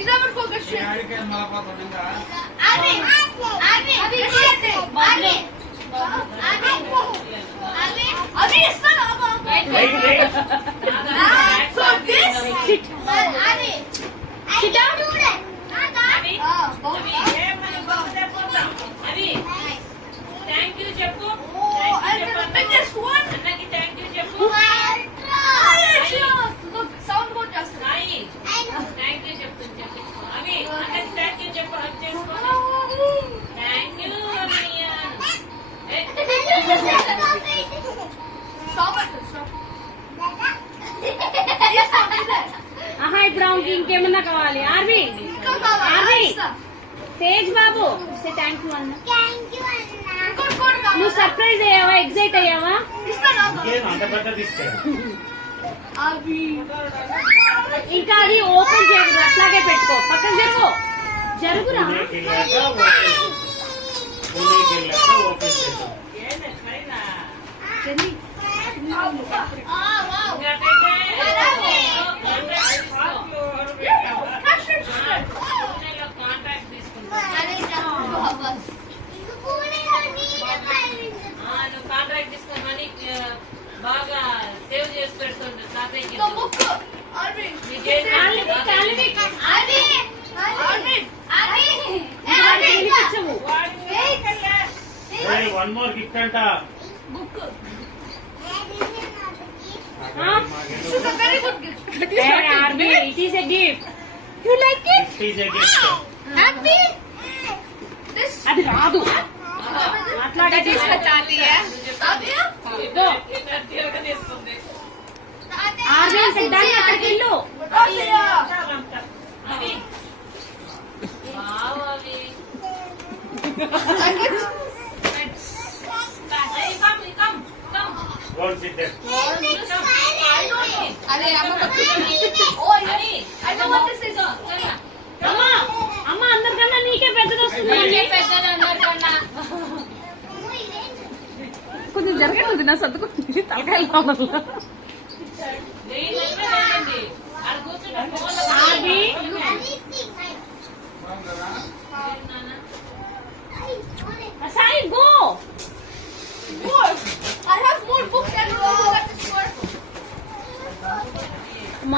Sit. down. sit down hi గ్రౌండ్కి ఇంకేమన్నా కావాలి? ఆర్వి? ఆర్వి? తేజ్ బాబు? థ్యాంక్ యూ అన్న. నువ్వు సర్ప్రైజ్ అయ్యావా? ఎగ్జైట్ అయ్యావా? ఇంకా? అది ఓపెన్ చేయదు అట్లాగే పెట్టుకో. పక్కన చెప్పు. జరుగురా? ఓపెన్ కాంట్రాక్ట్ తీసుకోమని ఆ, బాగా సేవ్ చేసి పెడుతుంది తాతయ్యకి The book. Arvind. కాళ్ళకి కాళ్ళకి Arvind. Arvind. వాడికి వినిపించవు వన్ మోర్ గిఫ్ట్ అంట Book. Huh? This is a very good gift. Arvi it is a gift you like it gift is a gift Happy. This. అది రాదు అట్లాగే తీసుకో. Talia. ఇదో. తిరగనేస్తుంది RV Siddhant అక్కడికి వెళ్ళు Talia. అవి వావ్ అవి Hey, come, come, come. Goal SIT అదే అమ్మ అదే అమ్మ అమ్మ అందరికన్నా నీకే పెద్దది వస్తుంది కొంచెం జరగదు నా సర్దుకుంటుంది తలకాయలు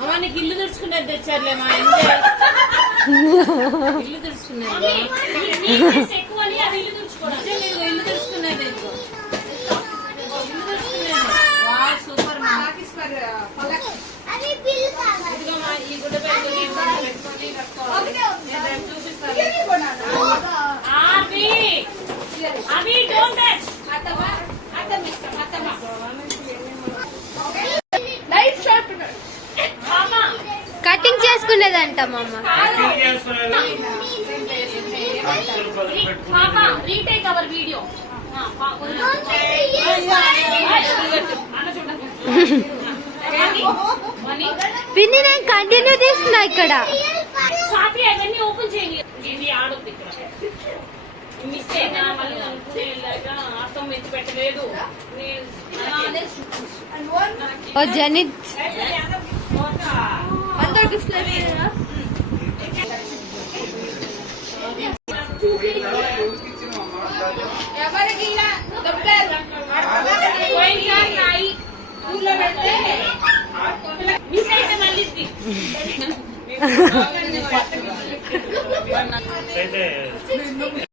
అమ్మ నీకు ఇల్లు తుడుచుకుంటారు తెచ్చారులే మా ఇల్లు తుడుచుకున్నాయి ఇల్లు తుడుచుకున్నాయి సూపర్ మా. కటింగ్ చేసుకునేదంట మమ్మ పిన్ని నేను కంటిన్యూ తీస్తున్నా ఇక్కడ. ఓ జనిత్. Under this level. ఎవరికి పోయినసారి నాయి ఊళ్ళో పెడితే మిస్ అయితే మళ్ళీ ఇది. అయితే